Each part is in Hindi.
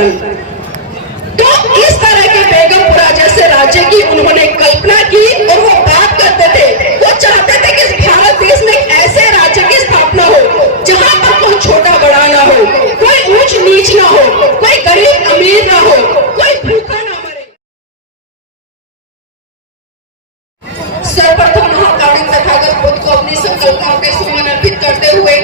पसंद। तो इस तरह के बेगमपुरा जैसे राज्य की उन्होंने कल्पना की और वो बात करते थे, वो चाहते थे कि भारत देश में एक ऐसे राज्य की स्थापना हो जहां पर कोई छोटा बड़ा ना हो, कोई ऊंच नीच ना हो, कोई गरीब अमीर ना हो, कोई भूखा ना मरे। सर्वप्रथम महाकाली तथागत बुद्ध को अपनी संकल्पनाओं के सुमन अर्पित करते हुए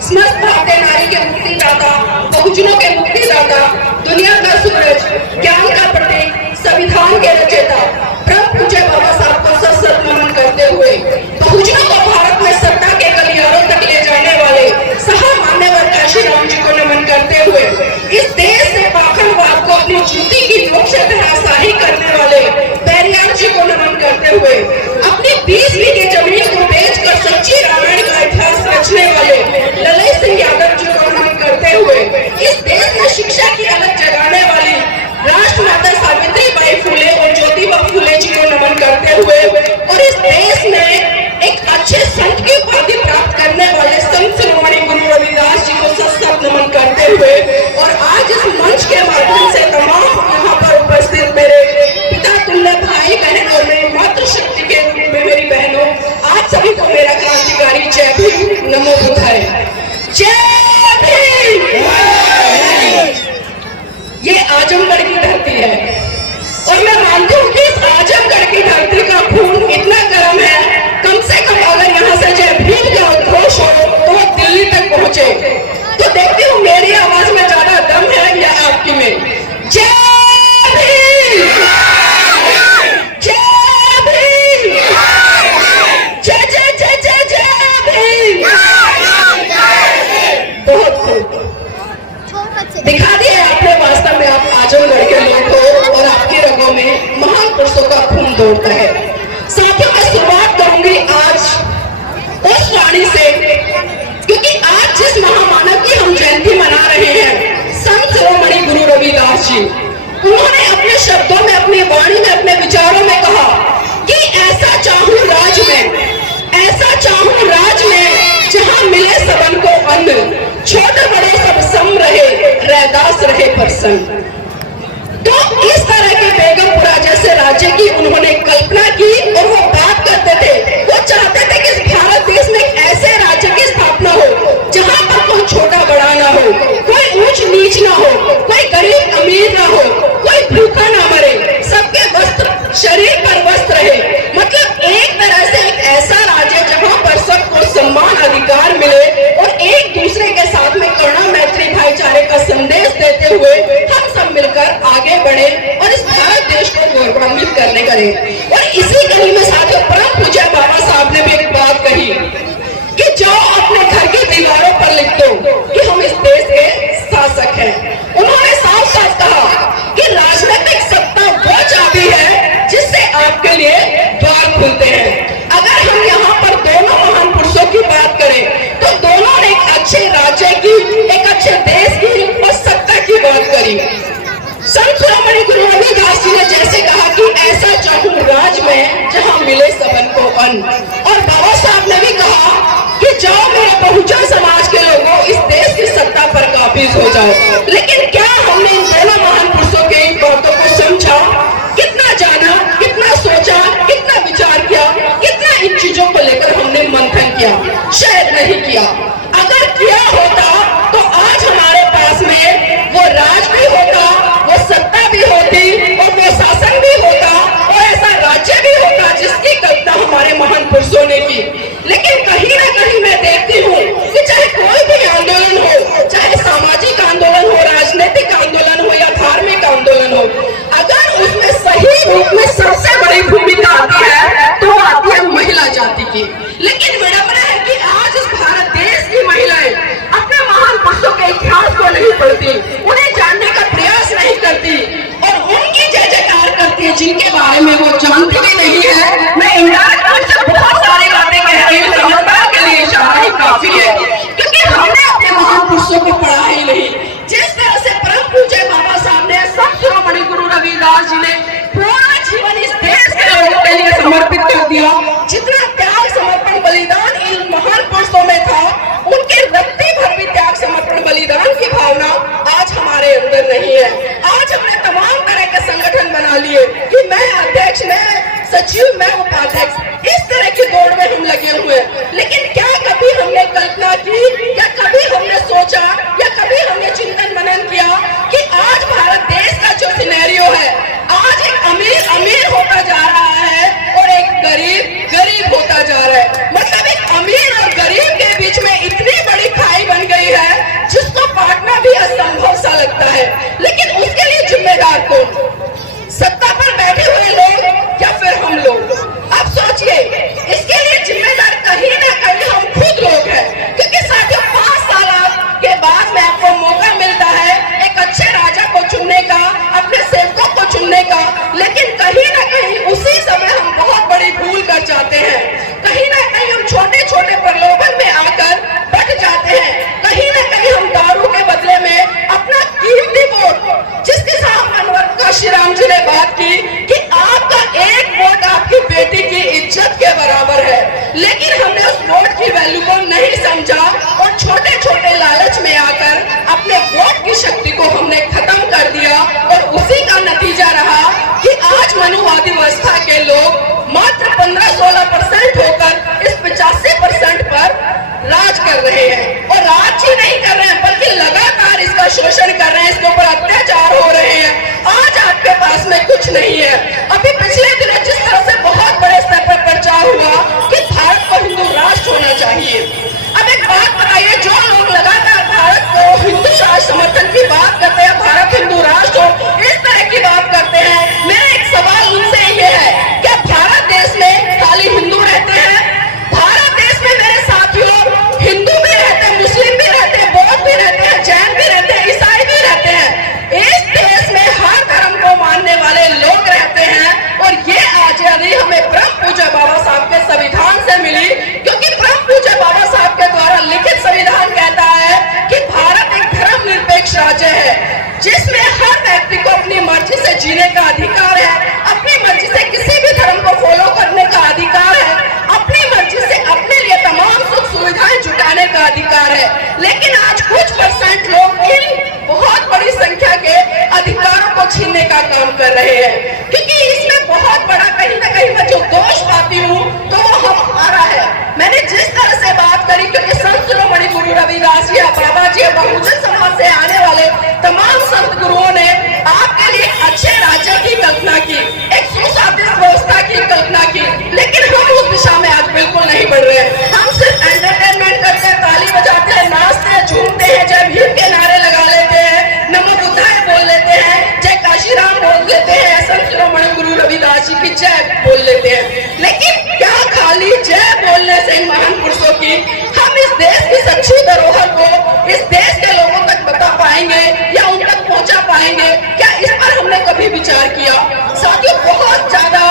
समस्त भारतीय नारी के मुक्तिदाता, बहुजनों के मुक्तिदाता, दुनिया का सूरज, ज्ञान का प्रतीक, संविधान के रचयिता परम पूज्य बाबा साहब को सशक्त नमन करते हुए बहुजनों को भारत में सत्ता के गलियारों तक ले जाने वाले महामान्यवर काशीराम जी को नमन करते हुए इस देश से पाखंडवाद को अपनी जूती की नोक से धराशायी करने वाले पेरियार जी को नमन करते हुए अपनी 20 बीघे जमीन को बेचकर सच्ची रामायण का इतिहास रचने वाले ललित सिंह यादव जी को नमन करते हुए इस देश में शिक्षा की अलग जगाने वाली राष्ट्रमाता सावित्री बाई फुले और ज्योतिबा फुले जी को नमन करते हुए और इस देश में एक अच्छे संत की उपाधि प्राप्त करने वाले संत शिरोमणि गुरु रविदास जी को सशक्त नमन करते हुए और आज इस मंच के माध्यम से तमाम यहाँ पर उपस्थित मेरे पिता तुल्य भाई बहन और मेरी मातृशक्ति के रूप में मेरी बहनों, आप सभी को मेरा क्रांतिकारी जय भीम, नमो बुद्धाय। जय भीम। ये आजमगढ़ की धरती है और मैं मानती हूँ कि इस आजमगढ़ की धरती का खून इतना गर्म है, कम से कम अगर यहाँ से जय भीम का उद्घोष हो तो वो दिल्ली तक पहुंचे। तो देखती हूँ मेरी आवाज में ज्यादा दम है या आपकी में। जय भीम, जय भीम, जय जय जय जय जय भीम। बहुत खूब दिखा दिया आपने, वास्तव में आप आजमगढ़ के लोग हो और आपके रगों में महान पुरुषों का खून दौड़ता है। साथियों, मैं शुरुआत करूंगी आज उस वाणी से, क्योंकि आज जिस महामानव की हम जयंती मना रहे हैं, संत शिरोमणि गुरु रविदास जी, उन्होंने अपने शब्दों में, अपनी वाणी में, अपने विचारों में कहा कि ऐसा चाहूं राज में, ऐसा चाहूं राज में जहां मिले सबन को अन्न, छोटे बड़े सब सम रहे, रैदास रहे प्रसन्न। तो इस तरह के बेगमपुरा जैसे राज्य की उन्होंने कल्पना की और वो बात करते थे, वो चाहते थे कि भारत देश में एक ऐसे राज्य की स्थापना हो जहां पर कोई छोटा बड़ा ना हो, कोई ऊंच नीच ना हो, कोई गरीब अमीर ना हो, कोई भूखा ना मरे, सबके वस्त्र शरीर पर वस्त्र रहे। मतलब एक तरह से एक ऐसा राज्य जहां पर सबको सम्मान अधिकार मिले और एक दूसरे के साथ में करुणा मैत्री भाईचारे का संदेश देते हुए हम सब मिलकर आगे बढ़े और इस भारत देश को गौरवान्वित करने करें। और इसी कड़ी में साथियों, परम पूज्य बाबा साहब ने भी एक बात कही कि जो अपने घर की दीवारों पर लिख दो कि हम इस देश के शासक हैं। उन्होंने साफ साफ कहा कि राजनीतिक सत्ता वो चाबी है जिससे आपके लिए द्वार खुलते हैं। अगर हम यहाँ पर दोनों महान पुरुषों की बात करें तो दोनों ने एक अच्छे राज्य की, एक अच्छे देश की और सत्ता की बात करी। संत शिरोमणि गुरु रविदास जी ने जैसे कहा कि ऐसा चाहूं राज में जहां मिले सबन को अन्न, और बाबा साहब ने भी कहा कि जाओ मेरे बहुजन समाज के लोगों, इस देश की सत्ता पर काबिज हो जाओ। लेकिन क्या हमने इन दोनों महान पुरुषों के इन बातों को समझा, कितना जाना, कितना सोचा, कितना विचार किया, कितना इन चीजों को लेकर हमने मंथन किया? शायद नहीं किया। अगर किया होता तो आज हमारे पास में वो राज भी होता, वो सत्ता भी होती और वो शासन भी होता और ऐसा राज्य भी होता जिसकी कल्पना हमारे महान पुरुषों ने की। लेकिन कहीं ना कहीं मैं देखती हूँ कि चाहे कोई भी आंदोलन हो, चाहे सामाजिक आंदोलन नहीं है। आज हमने तमाम तरह के संगठन बना लिए कि मैं अध्यक्ष, मैं सचिव, मैं उपाध्यक्ष, इस तरह की दौड़ में हम लगे हुए हैं। लेकिन क्या कभी हमने कल्पना की या कभी हमने सोचा या कभी हमने चिंतन मनन किया कि आज भारत देश का जो सिनेरियो है, आज एक अमीर अमीर होता जा रहा है और एक गरीब गरीब होता जा रहा है। मतलब एक अमीर और गरीब के बीच में इतनी बड़ी खाई बन गई है जिसको पाटना भी असंभव सा लगता है। लेकिन उसके लिए जिम्मेदार कौन? सत्ता पर बैठे हुए लोग या फिर हम लोग? अब सोचिए, इसके लिए जिम्मेदार कहीं ना कहीं हम खुद लोग हैं। क्योंकि साथियों, 5 साल के बाद में आपको मौका मिलता है एक अच्छे राजा को चुनने का, अपने सेवकों को चुनने का, लेकिन कहीं ना कहीं उसी समय हम बहुत बड़ी भूल कर जाते हैं। कहीं ना कहीं हम छोटे छोटे प्रलोभन में आकर बट जाते हैं। कहीं ना कहीं हम दारू के बदले में अपना कीमती वोट, जिसके साथ अनवर काशी राम जी ने बात की कि आपका एक वोट आपकी बेटी की इज्जत के बराबर है, लेकिन हमने उस वोट की वैल्यू को नहीं समझा और छोटे छोटे लालच में आकर अपने वोट की शक्ति को हमने खत्म कर दिया। और उसी का नतीजा रहा कि आज मनुवादी व्यवस्था के लोग मात्र 15-16% होकर इस 85% पर राज कर रहे हैं। और राज ही नहीं कर रहे हैं बल्कि लगातार इसका शोषण कर रहे हैं, इसके ऊपर अत्याचार हो रहे हैं। आज आपके पास में कुछ नहीं है। अभी पिछले दिनों जिस तरह से बहुत बड़े स्तर पर प्रचार हुआ कि भारत को हिंदू राष्ट्र होना चाहिए। अब एक बात बताइए, जो लोग लगातार भारत को हिंदू राष्ट्र समर्थन की बात करते हैं, भारत हिंदू राष्ट्र हो, इस तरह की बात करते हैं, मेरा एक सवाल उनसे ये है, क्या भारत देश में खाली हिंदू रहते हैं? भारत देश में मेरे साथियों हिंदू भी रहते हैं, मुस्लिम भी रहते हैं, बौद्ध भी रहते हैं, जैन भी रहते हैं, ईसाई भी रहते हैं। इस देश में हर धर्म को मानने वाले लोग रहते हैं। और ये आजादी हमें परम पूज्य बाबा साहब के संविधान से मिली, क्योंकि परम पूज्य बाबा साहब के द्वारा लिखित संविधान कहता है कि भारत एक धर्मनिरपेक्ष राज्य है जिसमें हर व्यक्ति को अपनी मर्जी से जीने का अधिकार है, अपनी मर्जी से किसी भी धर्म को फॉलो करने का अधिकार है, अपनी मर्जी से अपने लिए तमाम सुख सुविधाएं जुटाने का अधिकार है। लेकिन आज कुछ % लोग इन बहुत बड़ी संख्या के अधिकारों को छीनने का काम कर रहे हैं। क्योंकि इसमें बहुत बड़ा कहीं ना कहीं मैं जो दोष पाती हूँ तो वो हमारा है। मैंने जिस तरह से बात करी, क्योंकि संत शिरोमणि गुरु रविदास जी, बाबा जी, बहुजन समाज से आने वाले तमाम संत गुरुओं ने आपके लिए अच्छे राज्य की कल्पना की, एक सुशासन व्यवस्था की कल्पना की, लेकिन हम उस दिशा में आज बिल्कुल नहीं बढ़ रहे हैं। हम सिर्फ एंटरटेनमेंट करते हैं, ताली बजाते हैं, नाचते हैं, झूमते हैं, जय भीम के नारे लगा लेते हैं, नमो बुद्धाय बोल लेते हैं, जय काशीराम बोल लेते हैं, संत शिरोमणि गुरु रविदास जी की जय बोल लेते हैं। लेकिन क्या खाली जय बोलने से इन महान पुरुषों की हम इस देश की सच्ची धरोहर को इस देश के लोगों तक बता पाएंगे या उन तक पहुंचा पाएंगे? क्या इस पर हमने कभी विचार किया? साथियों, बहुत ज्यादा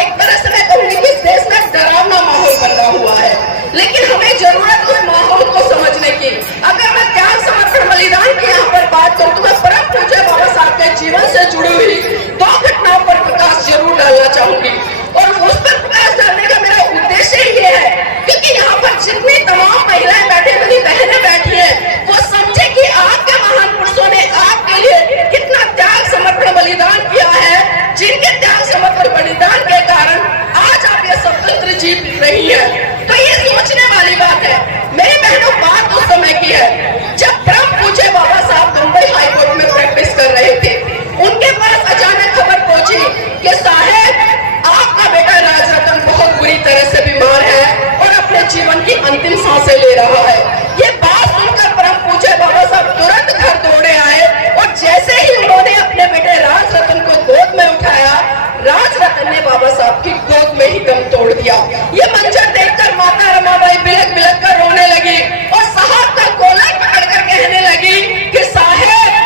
एक तरह से मैं कहूंगी कि इस देश में डरावना माहौल बना हुआ है, लेकिन हमें जरूरत उस माहौल को समझने की। अगर मैं त्याग, समर्पण, बलिदान की यहाँ पर बात करूँ तो मैं परम पूज्य बाबा साहब के जीवन से जुड़ी हुई 2 घटनाओं पर प्रकाश जरूर डालना चाहूंगी। और उस पर प्रकाश डालने का मेरा उद्देश्य ये है क्योंकि यहाँ पर जितनी तमाम महिलाएं बैठी, बड़ी बहनें बैठी हैं, वो समझे कि आपके महान पुरुषों ने आपके लिए कितना त्याग, समर्पण, बलिदान किया है, जिनके त्याग, समर्पण, बलिदान के कारण आज आप ये स्वतंत्र जीत रही है। तो ये सोचने वाली बात है। मेरी बहनों, बात उस समय की है जब परम पूज्य बाबा साहब मुंबई हाईकोर्ट में प्रैक्टिस कर रहे थे। उनके पास अचानक खबर पहुंची कि साहब, आपका बेटा राजरतन बहुत बुरी तरह से बीमार है और अपने जीवन की अंतिम सांसें ले रहा है। ये बात सुनकर परम पूज्य बाबा साहब तुरंत घर दौड़े आए और जैसे ही उन्होंने अपने बेटे राजरतन को गोद में उठाया, राजरतन ने बाबा साहब की गोद में ही दम तोड़ दिया। ये मंजर देखकर माता रमाबाई बिलख बिलख कर रोने लगी और साहब का कॉलर पकड़कर कहने लगी कि साहब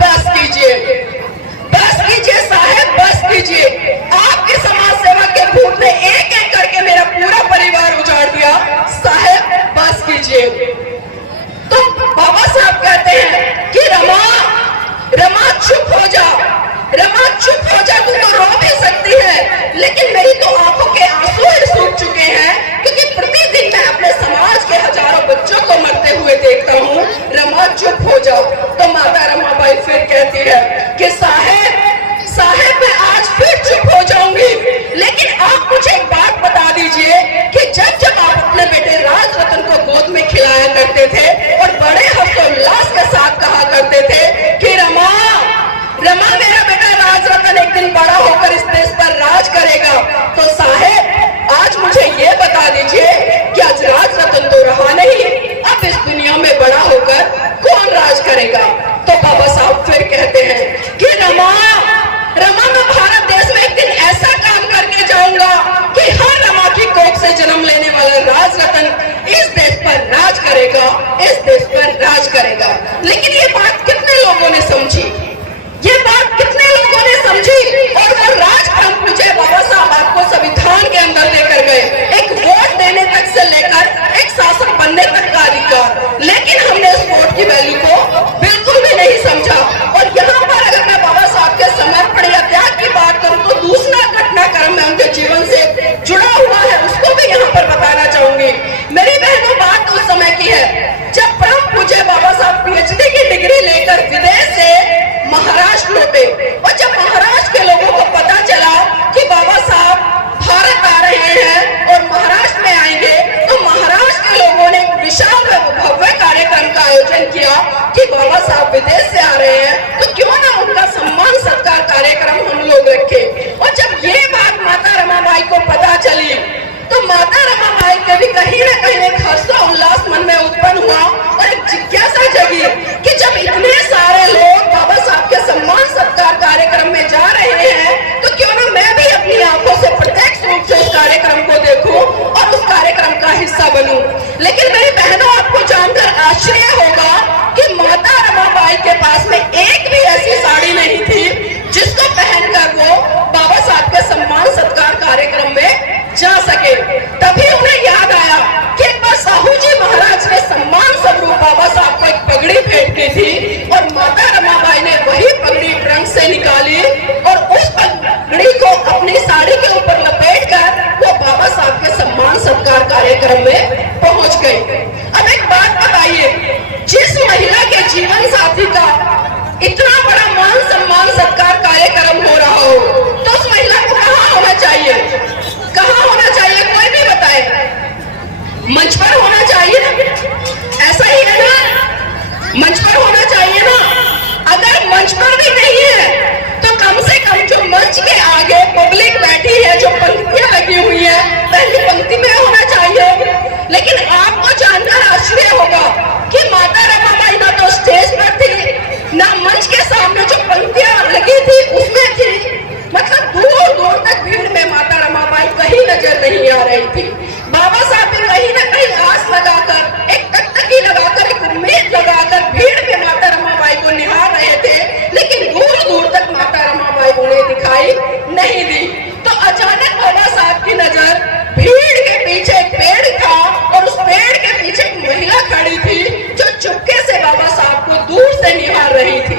बस कीजिए, बस कीजिए साहब, बस कीजिए। आपके समाज सेवा के भूत ने एक एक करके मेरा पूरा परिवार उजाड़ दिया, साहब बस कीजिए। तो बाबा साहब कहते हैं कि रमा, रमा चुप हो जा, रमा चुप हो जा, तू तो रो भी सकती है, लेकिन मेरी तो आंखों के आंसू सूख चुके हैं क्योंकि प्रतिदिन मैं अपने समाज के हजारों बच्चों को मरते हुए देखता हूँ। रमा चुप हो जा। तो माता रमाबाई फिर कहती है करते थे कि रमा रमा मेरा बेटा राज रतन एक दिन बड़ा होकर इस देश पर राज करेगा। तो साहेब आज मुझे ये बता दीजिए कि आज राज रतन तो रहा नहीं, अब इस दुनिया में बड़ा होकर कौन राज करेगा। तो बाबा साहब फिर कहते हैं कि रमा रमा मैं भारत देश में एक दिन ऐसा काम करके जाऊंगा कि हर रमा की कोख से जन्म लेने वाला राज रतन इस देश पर राज करेगा, इस देश पर राज करेगा। लेकिन ये बात कितने लोगों ने समझी, ये बात कितने लोगों ने समझी और वो राजक्रम पूछे बाबा साहब आपको संविधान के अंदर लेकर गए, एक वोट देने तक से लेकर एक शासक बनने तक का अधिकार। लेकिन हमने इस वोट की वैल्यू को बिल्कुल भी नहीं समझा। और यहाँ पर अगर मैं बाबा साहब के समर्पण या त्याग की बात करूं तो दूसरा घटनाक्रम में उनके जीवन से जुड़ा हुआ है, उसको भी यहाँ पर बताना चाहूंगी। मेरी बहनों बात उस समय की है जब परम पूज्य बाबा साहब पीएचडी की डिग्री लेकर विदेश से महाराष्ट्र लौटे और जब महाराष्ट्र के लोगों को पता चला कि बाबा साहब भारत आ रहे हैं और महाराष्ट्र में आएंगे, तो महाराष्ट्र के लोगों ने एक विशाल भव्य कार्यक्रम का आयोजन किया कि बाबा साहब विदेश से आ रहे हैं तो क्यों ना उनका सम्मान सत्कार कार्यक्रम हम लोग रखें। और जब ये बात माता रमाबाई को पता चली तो माता रमाबाई के भी कहीं ना कहीं एक हर्षोल्लास मन में उत्पन्न हुआ और एक जिज्ञासा जगी कि जब इतने सारे लोग बाबा साहब के सम्मान सत्कार कार्यक्रम में जा रहे हैं तो क्यों ना मैं भी अपनी आंखों से प्रत्यक्ष रूप से उस कार्यक्रम को देखूं और उस कार्यक्रम का हिस्सा बनूं। लेकिन मेरी बहनों आपको जानकर आश्चर्य होगा कि माता रमाबाई के पास में एक भी ऐसी साड़ी नहीं थी जिसको पहनकर वो बाबा साहब के सम्मान सत्कार कार्यक्रम में जा सके। तभी उन्हें याद आया कि एक बार साहू जी महाराज ने सम्मान स्वरूप बाबा साहब को एक पगड़ी भेंट की थी और माता रमाबाई ने वही पगड़ी ट्रंक से निकाली और उस पगड़ी को अपनी साड़ी के ऊपर लपेटकर वो बाबा साहब के सम्मान सत्कार कार्यक्रम में पहुंच गई। अब एक बात बताइए, जिस महिला के जीवन साथी का इतना बड़ा मान सम्मान सत्कार कार्यक्रम हो रहा हो तो उस महिला को कहाँ होना चाहिए, कहाँ होना चाहिए, कोई भी बताए। मंच पर होना चाहिए ना, ऐसा ही है ना, मंच पर होना चाहिए ना। अगर मंच पर भी नहीं है तो कम से कम जो मंच के आगे पब्लिक बैठी है, जो पंक्तियां लगी हुई है, पहली पंक्ति में होना चाहिए। लेकिन आपको जानकर आश्चर्य होगा कि माता रमाबाई ना तो स्टेज पर थी ना मंच के सामने जो पंक्तियां लगी थी उसमें थी, मतलब दूर दूर तक भीड़ में माता रमाबाई कहीं नजर नहीं आ रही थी। बाबा साहब भी कहीं ना कहीं आस लगाकर, एक टकटकी लगाकर, एक उम्मीद लगाकर भीड़ में माता रमाबाई को निहार रहे थे, लेकिन दूर दूर तक माता रमाबाई उन्हें दिखाई नहीं दी। तो अचानक बाबा साहब की नजर भीड़ के पीछे एक पेड़ था और उस पेड़ के पीछे एक महिला खड़ी थी जो चुपके से बाबा साहब को दूर से निहार रही थी।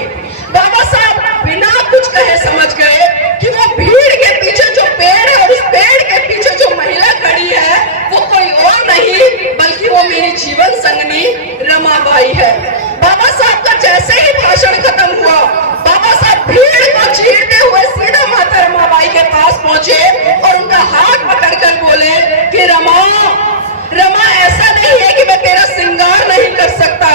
बाबा साहब बिना कुछ कहे समझ गए कि वो भीड़ के पीछे जो पेड़ है और उस पेड़ के पीछे जो महिला खड़ी है वो कोई और नहीं बल्कि वो मेरी जीवन संगनी रमाबाई है। बाबा साहब का जैसे ही भाषण खत्म हुआ, बाबा साहब भीड़ को चीरते हुए सीधा माता रमाबाई के पास पहुंचे और उनका हाथ पकड़कर बोले कि रमा रमा ऐसा नहीं है कि मैं तेरा श्रृंगार नहीं कर सकता,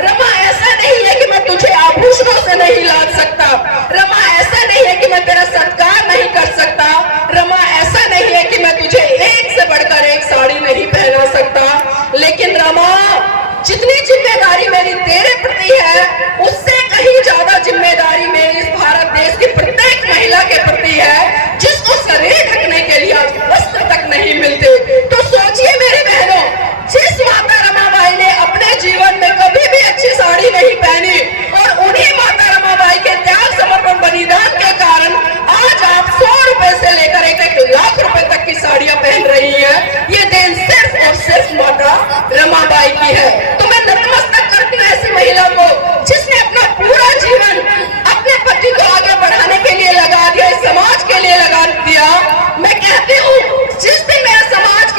रमा ऐसा नहीं है कि मैं तुझे आभूषणों से नहीं लाद सकता, रमा ऐसा नहीं है कि मैं तेरा सत्कार नहीं कर सकता, रमा ऐसा नहीं है कि मैं तुझे एक से बढ़कर एक साड़ी नहीं पहना सकता, लेकिन रमा जितनी जिम्मेदारी मेरी तेरे प्रति है उससे कहीं ज्यादा जिम्मेदारी मेरी इस भारत देश की प्रत्येक महिला के प्रति है जिसको शरीर ढकने के लिए आज वस्त्र तक नहीं मिलते। तो सोचिए मेरी बहनों, जिस माता रमाबाई ने अपने जीवन में कभी भी अच्छी साड़ी नहीं पहनी और उन्हीं माता रमाबाई के त्याग समर्पण बलिदान के कारण आज आप 100 रुपए से लेकर 1 लाख रुपए तक की साड़ियां पहन रही है, ये देन सिर्फ और सिर्फ माता रमाबाई की है। तो मैं नतमस्तक करती हूँ ऐसी महिला को जिसने अपना पूरा जीवन अपने पति को आगे बढ़ाने के लिए लगा दिया, इस समाज के लिए लगा दिया। मैं कहती हूँ जिस दिन मेरा समाज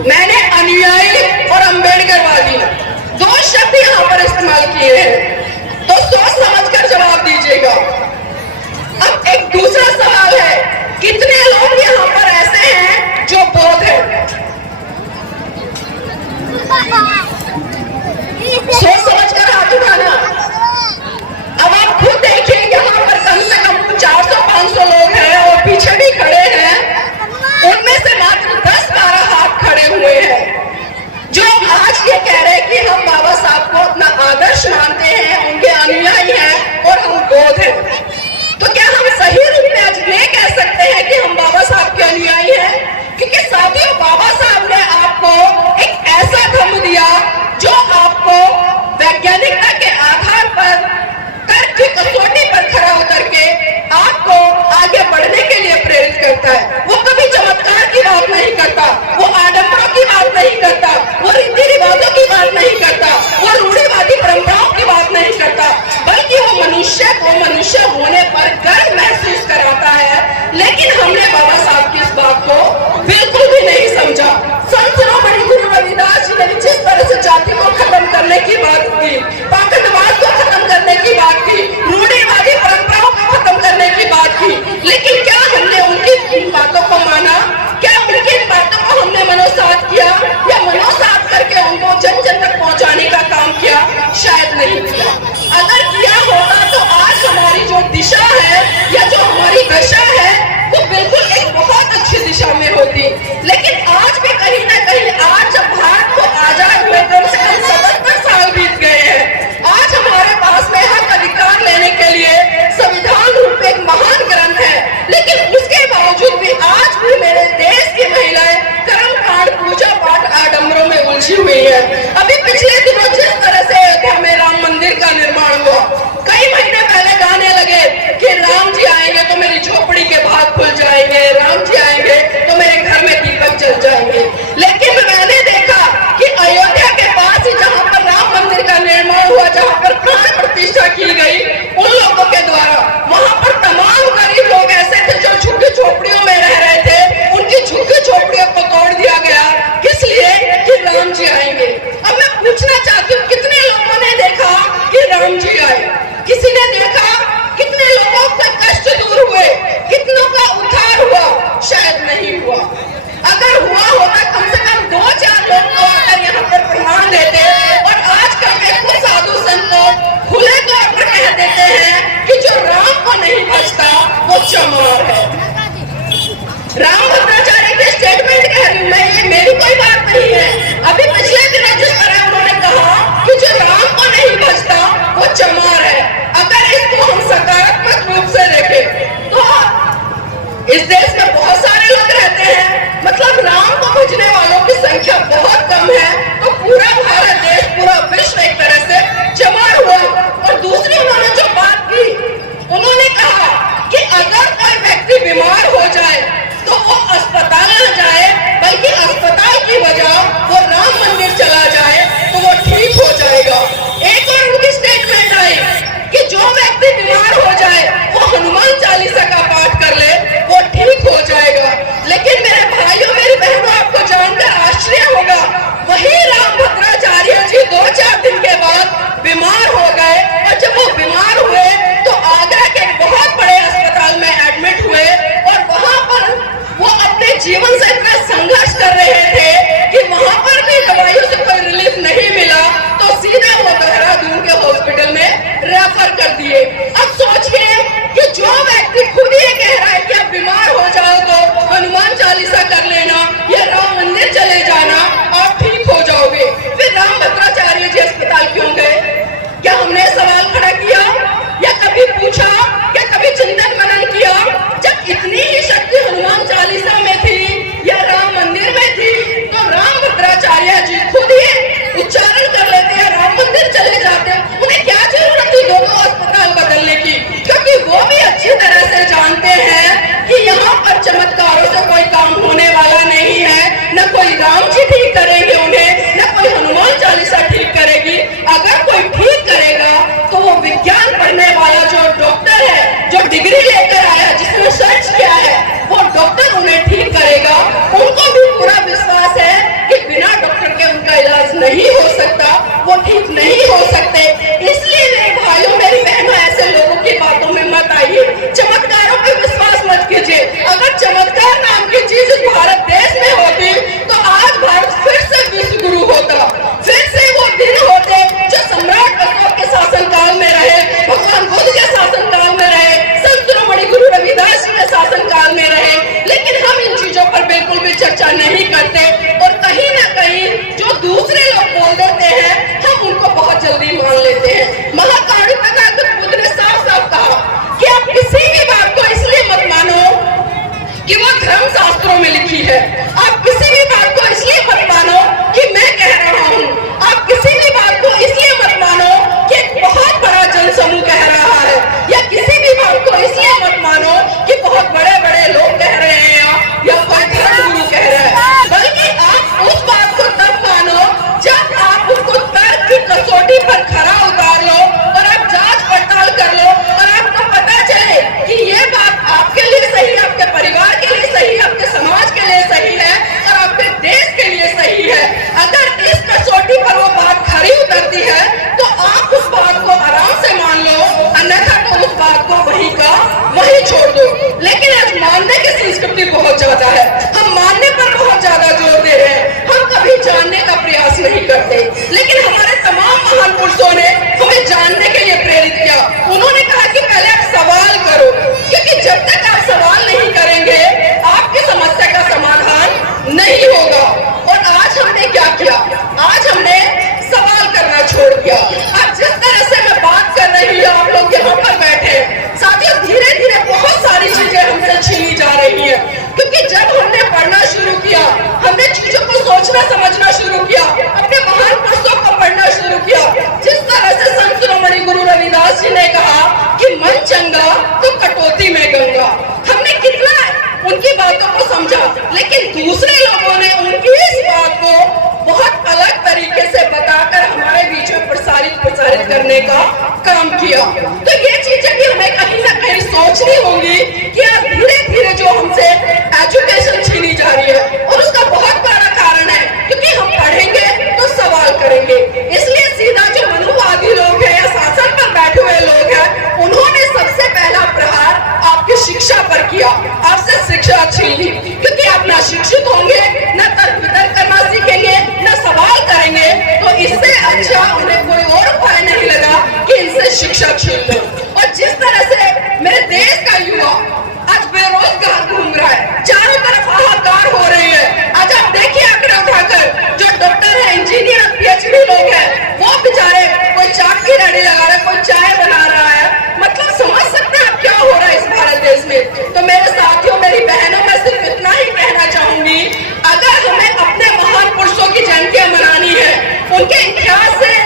मैंने अनुयायी और अंबेडकरवादी दो शब्द यहाँ पर इस्तेमाल किए हैं, तो सोच समझकर जवाब दीजिएगा। अब एक दूसरा सवाल है, कितने लोग यहाँ पर ऐसे हैं जो बौद्ध हैं? सोच समझकर हाथ उठाना। अब आप खुद देखिए, यहाँ पर कम से कम 400-500 लोग हैं और पीछे भी खड़े हैं, उनमें से मात्र 10-12 हाथ खड़े हुए हैं जो आज ये कह रहे हैं कि हम बाबा साहब को अपना आदर्श मानते हैं, उनके अनुयायी हैं और हम बौद्ध हैं। तो क्या हम सही रूप में आज ये कह सकते हैं कि हम बाबा साहब के अनुयायी हैं? क्योंकि साथियों, बाबा साहब ने आपको एक ऐसा धर्म दिया जो आपको वैज्ञानिकता के आधार पर तर्क की कसौटी पर खड़ा उतर के आपको आगे बढ़ने के लिए प्रेरित करता है। वो कभी चमत्कार की बात नहीं करता, वो आडंबरों की बात नहीं करता, वो रीति रिवाजों की बात नहीं करता, वो रूढ़िवादी परंपराओं की बात नहीं करता, बल्कि वो मनुष्य को मनुष्य होने पर गर्व महसूस कराता है। लेकिन हमने बाबा साहब की इस बात को बिल्कुल भी नहीं समझा। संत शिरोमणि गुरु रविदास जी ने जिस तरह से जाति को खत्म करने की बात की, पाखंडवाद को खत्म करने की बात की, रूढ़िवादी परंपराओं को खत्म करने की बात की, लेकिन क्या हमने उनकी इन बातों को माना? क्या उनकी इन बातों को हमने मनोसात किया या मनोसात करके उनको जन जन तक पहुंचाने का काम किया? शायद नहीं किया। अगर किया होता तो आज हमारी जो दिशा है या जो हमारी दशा है वो बिल्कुल एक बहुत अच्छी दिशा में होती। लेकिन आज भी कहीं ना कहीं, आज जब भारत को आजाद हुए कम से कम 77 साल बीत गए हैं, आज हमारे पास में हक अधिकार लेने के लिए संविधान रूप एक महान ग्रंथ है, लेकिन उसके बावजूद भी आज भी मेरे देश की महिलाएं कर्मकांड, पूजा पाठ, आडंबरों में उलझी हुई है। अभी पिछले दिनों जिस तरह से अयोध्या में राम मंदिर का निर्माण हुआ, कई महीने पहले गाने लगे कि राम जी आएंगे तो मेरी झोपड़ी के भाग खुल जाएंगे, राम जी आएंगे तो मेरे घर में दीपक जल जाएंगे। लेकिन मैंने देखा कि अयोध्या के पास ही जहां पर राम मंदिर का निर्माण हुआ, जहां पर प्राण प्रतिष्ठा की गई उन लोगों के द्वारा, वहां पर तमाम गरीब लोग ऐसे थे जो झुग्गी झोपड़ियों में रह रहे थे, उनकी झुग्गी झोपड़ियों को तोड़ दिया गया। किस लिए? कि राम जी आएंगे। अब मैं पूछना चाहती हूँ, कितने लोगों ने देखा कि राम जी आए? किसी ने देखा? कितने लोगों का कष्ट दूर हुए? कितनों का उद्धार हुआ? शायद नहीं हुआ। अगर हुआ होता कम से कम 2-4 लोग तो आकर यहाँ पर प्रमाण देते, और आजकल के कुछ साधु संत खुले तौर पर कह देते हैं कि जो राम को नहीं भजता वो चमार है। राम भद्राचार्य के स्टेटमेंट कह रही हूं मैं, ये मेरी कोई बात नहीं है। अभी पिछले दिनों जिस तरह उन्होंने कहा कि जो राम को नहीं भजता वो चमार है, अगर इसको हम सकारात्मक रूप से देखें तो इस देश में बहुत सारे लोग रहते हैं, मतलब राम को भजने वालों की संख्या बहुत कम है, तो पूरा भारत देश, पूरा विश्व एक तरह से चमार हुआ। और दूसरी उन्होंने जो बात की, उन्होंने कहा कि अगर कोई व्यक्ति बीमार हो जाए तो वो अस्पताल न जाए, बल्कि अस्पताल की बजाय वो राम मंदिर चला जाए तो वो ठीक हो जाएगा। एक और उनकी स्टेटमेंट आई कि जो व्यक्ति बीमार हो जाए वो हनुमान चालीसा का पाठ कर ले, वो ठीक हो जाएगा। लेकिन मेरे भाइयों, मेरी बहनों, आपको जानकर आश्चर्य होगा, वही राम भद्राचार्य जी 2-4 दिन के बाद बीमार हो गए, और जब वो बीमार हुए तो आगरा के बहुत बड़े अस्पताल में एडमिट हुए, और वहां पर वो अपने जीवन से इतना संघर्ष कर रहे थे कि वहां पर भी दवाइयों से कोई रिलीफ नहीं मिला, तो सीधा वो देहरादून के हॉस्पिटल में रेफर कर दिए। अब सोचिए कि जो व्यक्ति खुद ये कह रहा है कि आप बीमार हो जाओ तो हनुमान चालीसा कर लेना या राम मंदिर चले जाना, आप ठीक हो जाओगे, फिर राम भद्राचार्य जी अस्पताल क्यों गए? क्या हमने सवाल खड़ा किया या कभी पूछा, क्या कभी चिंतन मनन किया? जब इतनी ही शक्ति हनुमान चालीसा में थी या राम मंदिर में थी, तो राम भद्राचार्य जी खुद ही उच्चारण कर लेते हैं, राम मंदिर चले जाते। उन्हें क्या जरूरत थी दोनों अस्पताल बदलने की? क्योंकि वो भी अच्छी तरह से जानते हैं कि यहाँ पर चमत्कारों से कोई काम होने वाला नहीं है, न कोई राम जी ठीक करेंगे उन्हें, न कोई हनुमान चालीसा ठीक करेगी। अगर कोई ठीक करेगा तो वो विज्ञान पढ़ने वाला जो डॉक्टर है, जो डिग्री लेकर आया, जिसने सर्च किया है, वो डॉक्टर उन्हें ठीक करेगा। उनको भी पूरा विश्वास है कि वो ठीक नहीं हो सकते। इसलिए मेरे भाइयों मेरी बहनों ऐसे लोगों की बातों में मत आइए, चमत्कारों पे विश्वास मत कीजिए। अगर चमत्कार नाम की चीज भारत देश में होती तो आज भारत फिर से विश्व गुरु होता, फिर से वो दिन होते जो सम्राट अशोक के शासनकाल में रहे, भगवान बुद्ध के शासनकाल में रहे, संत शिरोमणि गुरु रविदास जी के शासनकाल में रहे। लेकिन हम इन चीजों पर बिल्कुल भी चर्चा नहीं करते और कहीं ना कहीं जो दूसरे लोग बोल देते हैं हम उनको बहुत जल्दी मान लेते हैं। महाकारुणिक तथागत बुद्ध ने साफ साफ कहा कि आप किसी भी बात को इसलिए मत मानो कि वो धर्म शास्त्रों में लिखी है, आप किसी भी बात को इसलिए मत मानो कि मैं कह रहा हूँ, आप किसी भी बात को इसलिए मत मानो कि एक बहुत बड़ा जनसमूह कह रहा है, या किसी भी बात को इसलिए मत मानो कि बहुत बड़े बड़े लोग कह रहे हैं या कोई धर्म गुरु कह रहा है, बल्कि आप उस बात को तब मानो जब आप उसको तर्क की कसौटी पर खरा उतार लो और आप जांच पड़ताल कर लो और आपको पता चले कि ये बात आपके लिए सही, आपके परिवार के लिए सही, आपके समाज के लिए सही है और आपके देश के लिए सही है। अगर इस कसौटी पर वो बात खरी उतरती है तो आप उस बात को आराम से मान लो, अन्यथा तो उस बात को वही का वही छोड़ दो। लेकिन आज मानने की संस्कृति बहुत ज्यादा है, हम मानने पर बहुत ज्यादा जोर दे रहे हैं, हम कभी जानने का प्रयास नहीं करते। लेकिन हमारे तमाम महान पुरुषों ने हमें जानने के लिए प्रेरित किया। उन्होंने कहा कि पहले आप सवाल करो, क्योंकि जब तक आप सवाल नहीं करेंगे आपकी समस्या का समाधान नहीं होगा। और आज हमने क्या किया, आज हमने सवाल करना छोड़ दिया। आज जिस तरह से मैं बात कर रही हूँ, आप लोग यहाँ पर बैठे साथियों, धीरे धीरे बहुत सारी चीजें हमसे छीनी जा रही है, क्योंकि जब हमने पढ़ना शुरू किया, हमने चीजों को सोचना समझना शुरू किया, अपने महान पुरुषों को पढ़ना शुरू किया। जिस तरह से संत शिरोमणि गुरु रविदास जी ने कहा कि मन चंगा तो कटौती में गंगा, हमने कितना उनकी बातों को समझा, लेकिन दूसरे लोगों ने उनकी इस बात को बहुत अलग तरीके से बताकर हमारे बीच में प्रसारित करने का काम किया। तो ये चीजें भी हमें कहीं ना कहीं सोचनी होंगी कि आज धीरे धीरे जो हमसे एजुकेशन छीनी जा रही है, और उसका बहुत बड़ा कारण है क्योंकि हम पढ़ेंगे तो सवाल करेंगे। इसलिए सीधा जो मनुवादी लोग हैं या शासन पर बैठे हुए लोग हैं, उन्होंने सबसे पहला प्रहार आपकी शिक्षा पर किया, आपसे शिक्षा छीन ली, क्योंकि आप ना शिक्षित होंगे, न तर्क वितर्क करना सीखेंगे, न सवाल करेंगे, तो इससे अच्छा उन्हें कोई और उपाय नहीं लगा कि इनसे शिक्षा छीन लो। और जिस तरह से मेरे देश का युवा आज बेरोजगार घूम रहा है, चारों तरफ हाहाकार हो रही है। आज आप देखिए आंकड़े उठाकर, जो डॉक्टर है, इंजीनियर, पीएचडी लोग हैं, वो बेचारे कोई चाट की रेडी लगा रहा है, कोई चाय बना रहा है। मतलब समझ सकते हैं आप क्या हो रहा है इस भारत देश में। तो मेरे साथियों, मेरी बहनों, मैं सिर्फ इतना ही कहना चाहूंगी, अगर हमें अपने महान पुरुषों की जयंतियां मनानी है, उनके इतिहास से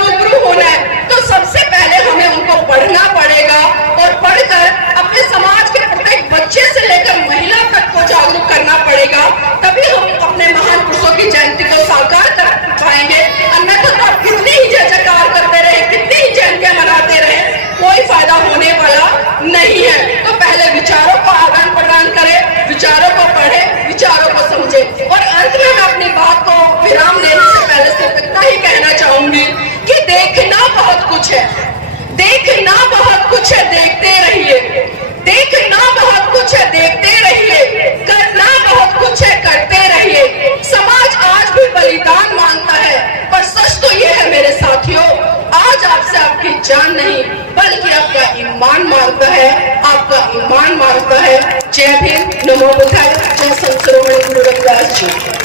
रूबरू होना है, तो सबसे पहले हमें उनको पढ़ना पड़ेगा और पढ़कर अपने समाज के प्रत्येक बच्चे से लेकर महिला तक को जागरूक करना पड़ेगा। तभी हम अपने महान पुरुषों की जयंती को साकार कर पाएंगे। अन्यथा तो आप कितनी ही जय जयकार करते रहे, कितनी ही जयंतियां मनाते रहे, कोई फायदा होने वाला नहीं है। तो पहले विचारों को आदान प्रदान करें, विचारों को पढ़े, विचारों को समझे। और अंत में मैं अपनी बात को विराम देने से पहले सिर्फ इतना ही कहना चाहूंगी कि देखना बहुत कुछ है, देखना बहुत कुछ है, देखते रहिए। देखना बहुत कुछ है, देखते रहिए। करना बहुत कुछ है, करते रहिए। समाज आज भी बलिदान मांगता है, पर सच तो ये है मेरे साथियों, आज आपसे आपकी जान नहीं बल्कि आपका ईमान मांगता है, आपका ईमान मांगता है। जय भीम, नमो बुद्धाय, जय संत शिरोमणि गुरु रविदास जी।